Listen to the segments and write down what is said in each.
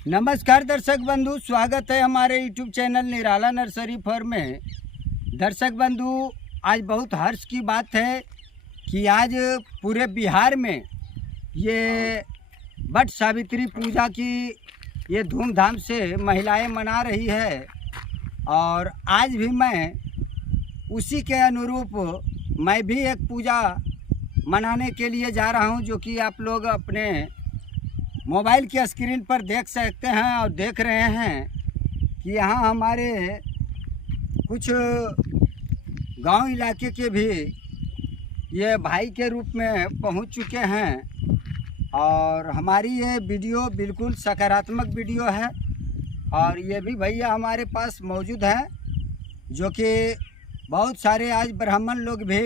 नमस्कार दर्शक बंधु, स्वागत है हमारे यूट्यूब चैनल निराला नर्सरी फार्म में। दर्शक बंधु, आज बहुत हर्ष की बात है कि आज पूरे बिहार में ये वट सावित्री पूजा की ये धूमधाम से महिलाएं मना रही है। और आज भी मैं उसी के अनुरूप मैं भी एक पूजा मनाने के लिए जा रहा हूं, जो कि आप लोग अपने मोबाइल की स्क्रीन पर देख सकते हैं और देख रहे हैं कि यहाँ हमारे कुछ गांव इलाके के भी ये भाई के रूप में पहुंच चुके हैं। और हमारी ये वीडियो बिल्कुल सकारात्मक वीडियो है। और ये भी भैया हमारे पास मौजूद हैं, जो कि बहुत सारे आज ब्राह्मण लोग भी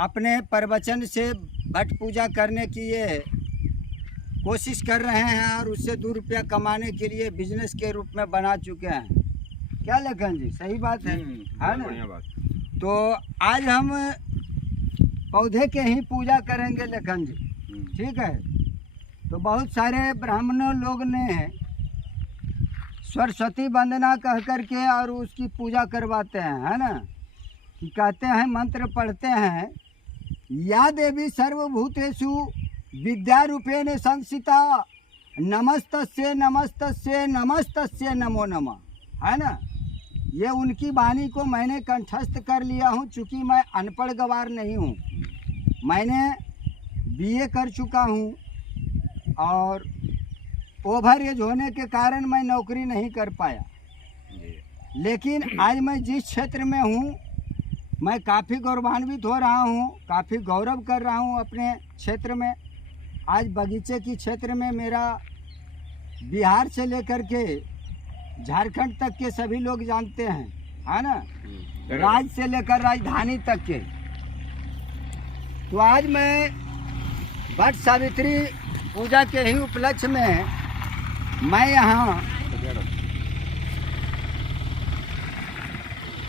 अपने प्रवचन से वट पूजा करने की ये कोशिश कर रहे हैं और उससे 2 रुपया कमाने के लिए बिजनेस के रूप में बना चुके हैं। क्या लखन जी, सही बात है ना? बढ़िया बात। तो आज हम पौधे के ही पूजा करेंगे लखन जी, ठीक है। तो बहुत सारे ब्राह्मणों लोग ने सरस्वती वंदना कह करके और उसकी पूजा करवाते हैं, है ना, कि कहते हैं, मंत्र पढ़ते हैं, या देवी सर्वभूतेषु विद्या रूपेण संस्थिता नमस्तस्ये नमस्तस्ये नमस्तस्ये नमो नमः, है ना। ये उनकी वाणी को मैंने कंठस्थ कर लिया हूँ। चूँकि मैं अनपढ़ गवार नहीं हूँ, मैंने बीए कर चुका हूँ और ओवर एज होने के कारण मैं नौकरी नहीं कर पाया। लेकिन आज मैं जिस क्षेत्र में हूँ, मैं काफ़ी गौरवान्वित हो रहा हूँ, काफ़ी गौरव कर रहा हूँ अपने क्षेत्र में। आज बगीचे की क्षेत्र में मेरा बिहार से लेकर के झारखंड तक के सभी लोग जानते हैं, है ना, राज्य से लेकर राजधानी तक के। तो आज मैं वट सावित्री पूजा के ही उपलक्ष्य में मैं यहाँ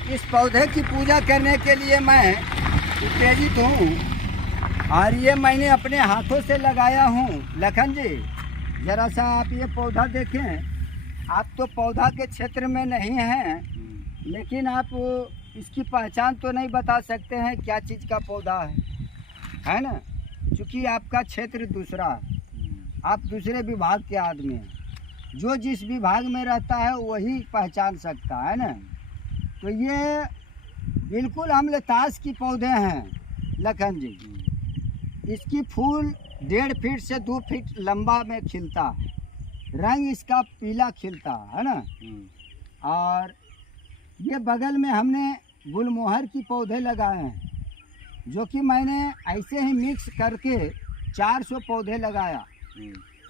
इस पौधे की पूजा करने के लिए मैं उत्तेजित हूँ। और ये मैंने अपने हाथों से लगाया हूँ। लखन जी, ज़रा सा आप ये पौधा देखें। आप तो पौधा के क्षेत्र में नहीं हैं, लेकिन आप इसकी पहचान तो नहीं बता सकते हैं क्या चीज़ का पौधा है ना, क्योंकि आपका क्षेत्र दूसरा है, आप दूसरे विभाग के आदमी हैं। जो जिस विभाग में रहता है वही पहचान सकता है ना। तो ये बिल्कुल अम्लतास की पौधे हैं लखन जी। इसकी फूल 1.5 फीट से 2 फीट लंबा में खिलता है, रंग इसका पीला खिलता है ना। और ये बगल में हमने गुलमोहर की पौधे लगाए हैं, जो कि मैंने ऐसे ही मिक्स करके 400 पौधे लगाया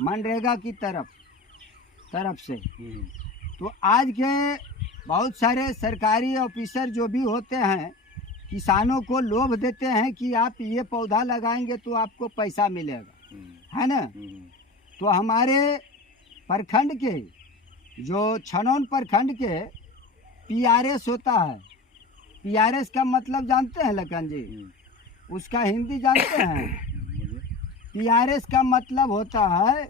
मनरेगा की तरफ से। तो आज के बहुत सारे सरकारी ऑफिसर जो भी होते हैं, किसानों को लोभ देते हैं कि आप ये पौधा लगाएंगे तो आपको पैसा मिलेगा, है ना। तो हमारे प्रखंड के, जो छनौन प्रखंड के PRS होता है, PRS का मतलब जानते हैं लखन जी? उसका हिंदी जानते हैं? PRS का मतलब होता है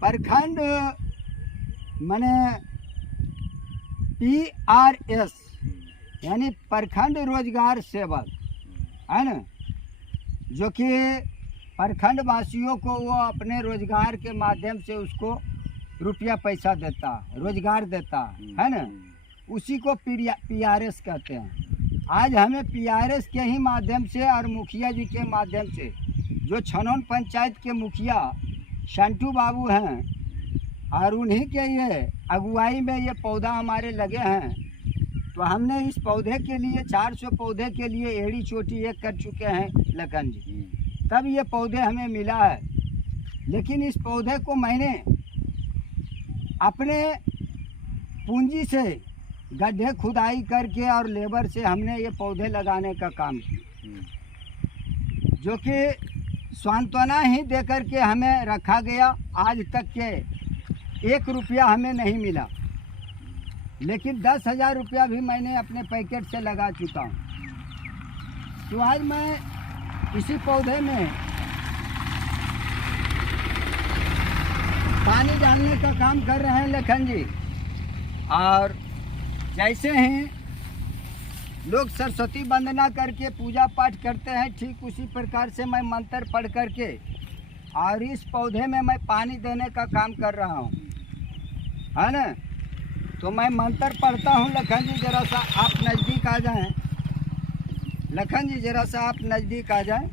प्रखंड, माने PRS यानी प्रखंड रोजगार सेवक, है ना, जो कि प्रखंड वासियों को वो अपने रोजगार के माध्यम से उसको रुपया पैसा देता है, रोजगार देता है ना। उसी को PRS कहते हैं। आज हमें PRS के ही माध्यम से और मुखिया जी के माध्यम से, जो छनौन पंचायत के मुखिया शंटू बाबू हैं, और उन्हीं के ये अगुवाई में ये पौधा हमारे लगे हैं। तो हमने इस पौधे के लिए 400 पौधे के लिए एड़ी चोटी एक कर चुके हैं लखन जी, तब ये पौधे हमें मिला है। लेकिन इस पौधे को मैंने अपने पूंजी से गड्ढे खुदाई करके और लेबर से हमने ये पौधे लगाने का काम किया, जो कि सांत्वना ही दे करके हमें रखा गया। आज तक के 1 रुपया हमें नहीं मिला, लेकिन 10,000 रुपया भी मैंने अपने पैकेट से लगा चुका हूँ। तो आज मैं इसी पौधे में पानी डालने का काम कर रहे हैं लखन जी। और जैसे ही लोग सरस्वती वंदना करके पूजा पाठ करते हैं, ठीक उसी प्रकार से मैं मंत्र पढ़ करके और इस पौधे में मैं पानी देने का काम कर रहा हूँ, है ना। तो मैं मंत्र पढ़ता हूँ लखन जी, ज़रा सा आप नज़दीक आ जाएं। लखन जी ज़रा सा आप नज़दीक आ जाएं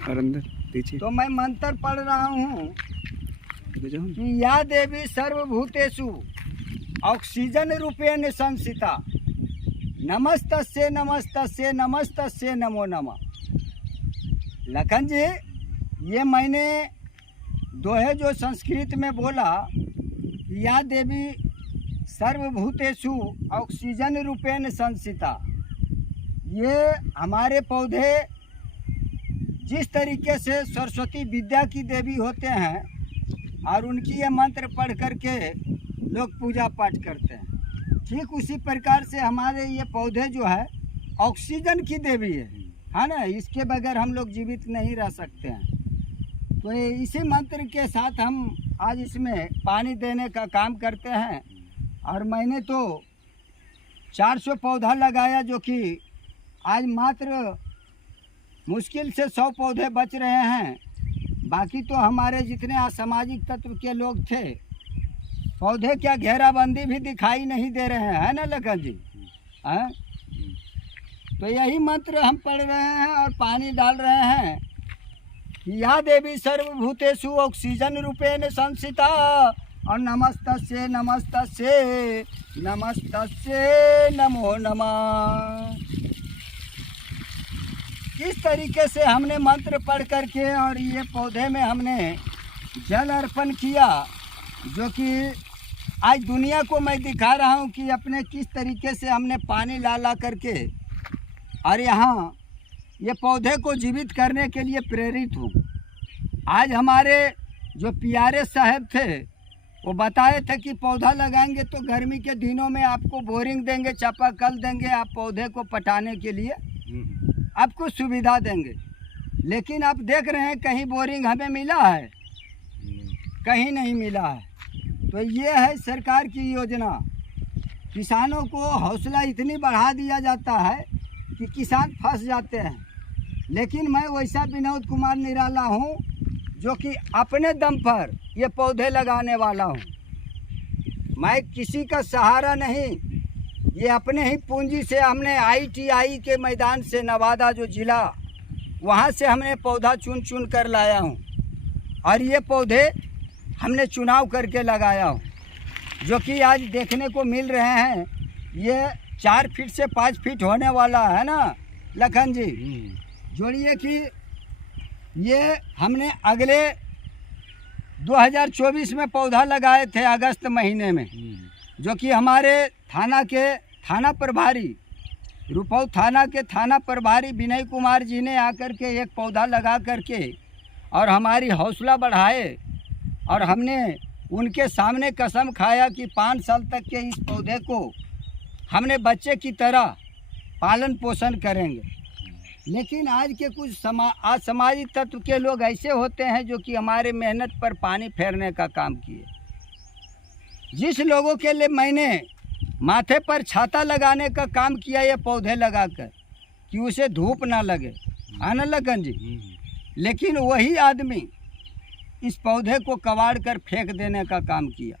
और अंदर पीछे। तो मैं मंत्र पढ़ रहा हूँ कि या देवी सर्वभूतेषु ऑक्सीजन रूपेण संस्थिता, नमस्तस्ये नमस्तस्ये नमस्तस्ये नमो नमः। लखन जी, ये मैंने दोहे जो संस्कृत में बोला, या देवी सर्वभूतेषु ऑक्सीजन रूपेण संस्थिता, ये हमारे पौधे जिस तरीके से सरस्वती विद्या की देवी होते हैं और उनकी ये मंत्र पढ़ करके लोग पूजा पाठ करते हैं, ठीक उसी प्रकार से हमारे ये पौधे जो है ऑक्सीजन की देवी है ना। इसके बगैर हम लोग जीवित नहीं रह सकते हैं। तो इसी मंत्र के साथ हम आज इसमें पानी देने का काम करते हैं। और मैंने तो 400 पौधा लगाया, जो कि आज मात्र मुश्किल से 100 पौधे बच रहे हैं। बाकी तो हमारे जितने असामाजिक तत्व के लोग थे, पौधे क्या घेराबंदी भी दिखाई नहीं दे रहे हैं, है ना लखन जी। हैं तो यही मंत्र हम पढ़ रहे हैं और पानी डाल रहे हैं। या देवी सर्वभूतेषु ऑक्सीजन रूपेण संस्थिता और नमस्तस्ये नमस्तस्ये नमस्तस्ये नमो नमः। इस तरीके से हमने मंत्र पढ़ करके और ये पौधे में हमने जल अर्पण किया, जो कि आज दुनिया को मैं दिखा रहा हूँ कि अपने किस तरीके से हमने पानी ला ला करके और यहाँ ये पौधे को जीवित करने के लिए प्रेरित हूँ। आज हमारे जो पियारे साहब थे वो बताए थे कि पौधा लगाएंगे तो गर्मी के दिनों में आपको बोरिंग देंगे, चापाकल देंगे, आप पौधे को पटाने के लिए आपको सुविधा देंगे। लेकिन आप देख रहे हैं कहीं बोरिंग हमें मिला है? कहीं नहीं मिला है। तो ये है सरकार की योजना। किसानों को हौसला इतनी बढ़ा दिया जाता है कि किसान फंस जाते हैं। लेकिन मैं वैसा विनोद कुमार निराला हूँ जो कि अपने दम पर ये पौधे लगाने वाला हूँ। मैं किसी का सहारा नहीं, ये अपने ही पूंजी से हमने ITI के मैदान से, नवादा जो ज़िला, वहाँ से हमने पौधा चुन चुन कर लाया हूँ। और ये पौधे हमने चुनाव करके लगाया हूँ, जो कि आज देखने को मिल रहे हैं। ये 4 फीट से 5 फीट होने वाला है ना लखन जी। जोड़िए कि ये हमने अगले 2024 में पौधा लगाए थे अगस्त महीने में, जो कि हमारे थाना प्रभारी, रुपौर थाना के थाना प्रभारी विनय कुमार जी ने आकर के एक पौधा लगा करके और हमारी हौसला बढ़ाए। और हमने उनके सामने कसम खाया कि 5 साल तक के इस पौधे को हमने बच्चे की तरह पालन पोषण करेंगे। लेकिन आज के कुछ असामाजिक तत्व के लोग ऐसे होते हैं जो कि हमारे मेहनत पर पानी फेरने का काम किए। जिस लोगों के लिए मैंने माथे पर छाता लगाने का काम किया ये पौधे लगाकर कि उसे धूप ना लगे, आना लगन जी, लेकिन वही आदमी इस पौधे को कबाड़ कर फेंक देने का काम किया,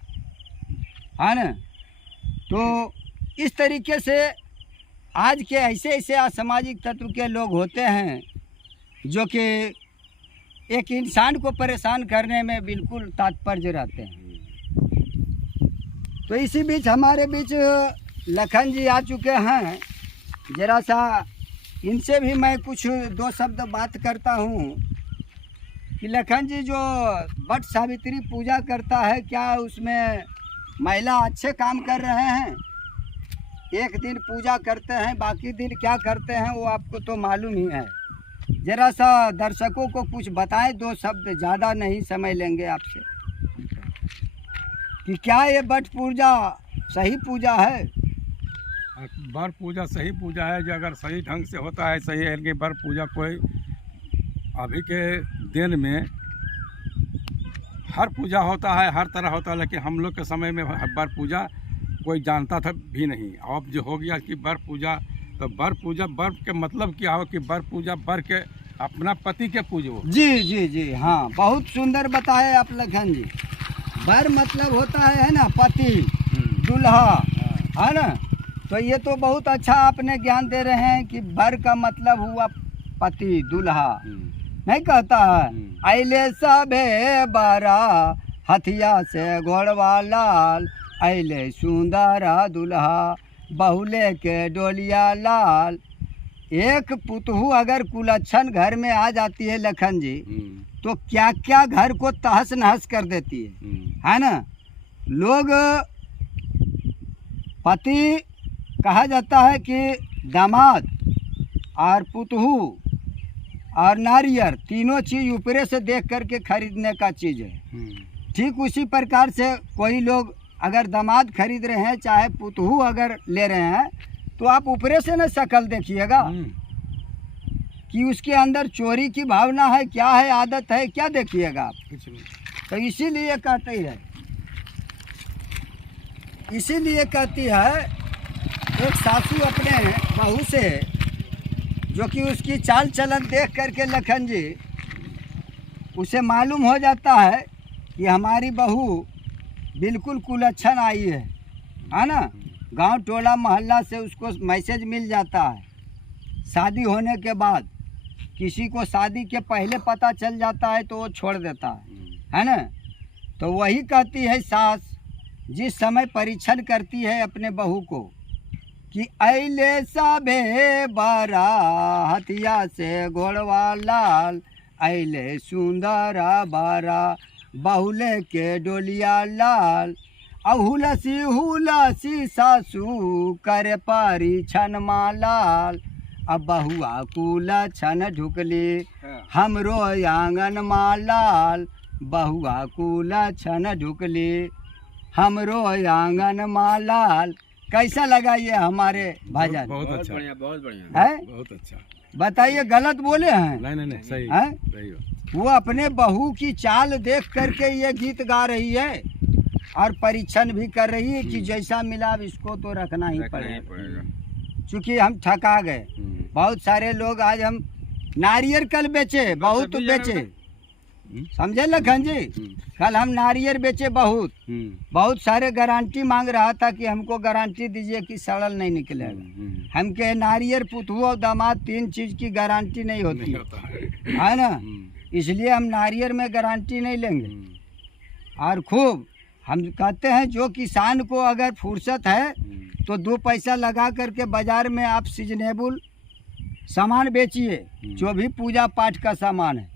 है ना। तो इस तरीके से आज के ऐसे ऐसे असामाजिक तत्व के लोग होते हैं जो कि एक इंसान को परेशान करने में बिल्कुल तात्पर्य रहते हैं। तो इसी बीच हमारे बीच लखन जी आ चुके हैं। जरा सा इनसे भी मैं कुछ 2 शब्द बात करता हूँ कि लखन जी जो वट सावित्री पूजा करता है, क्या उसमें महिला अच्छे काम कर रहे हैं? एक दिन पूजा करते हैं, बाकी दिन क्या करते हैं वो आपको तो मालूम ही है। जरा सा दर्शकों को कुछ बताएं, 2 शब्द, ज़्यादा नहीं समय लेंगे आपसे, कि क्या ये वट पूजा सही पूजा है? वट पूजा सही पूजा है, जो अगर सही ढंग से होता है सही है। कि वट पूजा कोई अभी के दिन में हर पूजा होता है, हर तरह होता है, लेकिन हम लोग के समय में बर पूजा कोई जानता था भी नहीं। अब जो हो गया कि बर पूजा, तो बर पूजा, बर के मतलब क्या हो कि बर पूजा बर के अपना पति के पूजो। जी जी जी, हाँ, बहुत सुंदर बताए आप लखन जी। बर मतलब होता है ना पति, दूल्हा, है ना। तो ये तो बहुत अच्छा आपने ज्ञान दे रहे हैं कि बर का मतलब हुआ पति, दूल्हा। नहीं कहता है अले सबे बारा हथिया से घोड़वा लाल, अले सुंदरा दूल्हा बहुले के डोलिया लाल। एक पुतहू अगर कुलच्छन घर में आ जाती है लखन जी, तो क्या क्या घर को तहस नहस कर देती है ना। लोग पति कहा जाता है कि दामाद और पुतहू और नारियर तीनों चीज़ ऊपरे से देख करके खरीदने का चीज़ है। ठीक उसी प्रकार से कोई लोग अगर दामाद खरीद रहे हैं, चाहे पुतहू अगर ले रहे हैं, तो आप ऊपरे से न शक्ल देखिएगा कि उसके अंदर चोरी की भावना है, क्या है, आदत है, क्या देखिएगा आप। कुछ नहीं। तो इसीलिए कहती है एक सासू अपने बहू से, जो कि उसकी चाल चलन देख करके लखन जी उसे मालूम हो जाता है कि हमारी बहू बिल्कुल कुलच्छन आई है ना। गांव टोला मोहल्ला से उसको मैसेज मिल जाता है। शादी होने के बाद किसी को शादी के पहले पता चल जाता है तो वो छोड़ देता है ना। तो वही कहती है सास, जिस समय परीक्षण करती है अपने बहू को कि अले सबे बारा हथिया से घोड़वा लाल, अले सुंदरा बारा बहुले के डोलिया लाल। अब हुलसी हुलसी सासू कर परीक्षण मालाल, अब बहुआ कुला छन ढुकली हमरो आंगन मालाल, बहुआ कुला छन ढुकली हमरो आंगन मालाल। कैसा लगा ये हमारे भजन? बहुत अच्छा, बहुत बढ़िया है। बहुत अच्छा। बताइए गलत बोले हैं? नहीं, सही है? सही बात। वो अपने बहू की चाल देख करके ये गीत गा रही है और परीक्षण भी कर रही है कि जैसा मिला अब इसको तो रखना ही पड़ेगा। चूँकि हम ठका गए। बहुत सारे लोग आज हम नारियल कल बेचे, बहुत बेचे, समझे लखन जी। कल हम नारियल बेचे बहुत सारे गारंटी मांग रहा था कि हमको गारंटी दीजिए कि सड़ल नहीं निकलेगा। हम के नारियल पुतहू और दामाद तीन चीज़ की गारंटी नहीं होती है ना, इसलिए हम नारियल में गारंटी नहीं लेंगे। और खूब हम कहते हैं जो किसान को अगर फुर्सत है तो 2 पैसा लगा करके बाज़ार में आप सीजनेबल सामान बेचिए, जो भी पूजा पाठ का सामान है।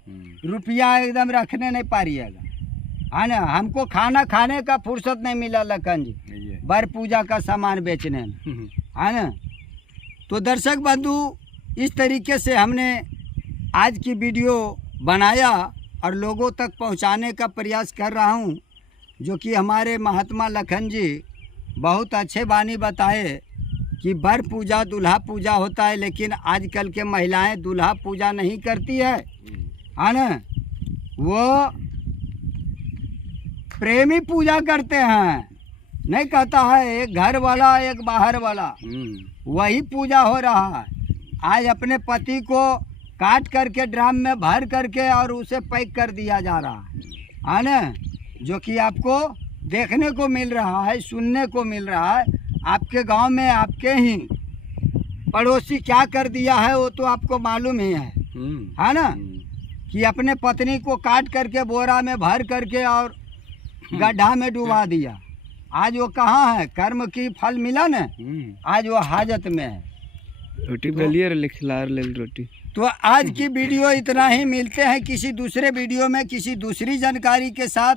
रुपया एकदम रखने नहीं पारिएगा, है ना। हमको खाना खाने का फुर्सत नहीं मिला लखन जी, बर पूजा का सामान बेचने में, है ना। तो दर्शक बंधु, इस तरीके से हमने आज की वीडियो बनाया और लोगों तक पहुंचाने का प्रयास कर रहा हूं, जो कि हमारे महात्मा लखन जी बहुत अच्छे बानी बताए कि बर पूजा दूल्हा पूजा होता है, लेकिन आजकल के महिलाएं दूल्हा पूजा नहीं करती है ना। वो प्रेमी पूजा करते हैं। नहीं कहता है एक घर वाला एक बाहर वाला, वही पूजा हो रहा है। आज अपने पति को काट करके ड्राम में भर करके और उसे पैक कर दिया जा रहा है ना, जो कि आपको देखने को मिल रहा है, सुनने को मिल रहा है। आपके गांव में आपके ही पड़ोसी क्या कर दिया है वो तो आपको मालूम ही है ना, कि अपने पत्नी को काट करके बोरा में भर करके और गड्ढा में डुबा दिया। आज वो कहाँ है? कर्म की फल मिला न, आज वो हाजत में है। रोटी बेलिए खिला रोटी। तो आज की वीडियो इतना ही, मिलते हैं किसी दूसरे वीडियो में किसी दूसरी जानकारी के साथ।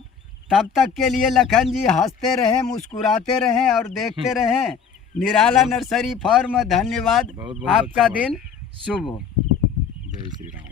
तब तक के लिए लखन जी हंसते रहें, मुस्कुराते रहें और देखते रहें निराला नर्सरी फार्म। धन्यवाद। बहुत आपका अच्छा दिन शुभ हो। जय श्री राम।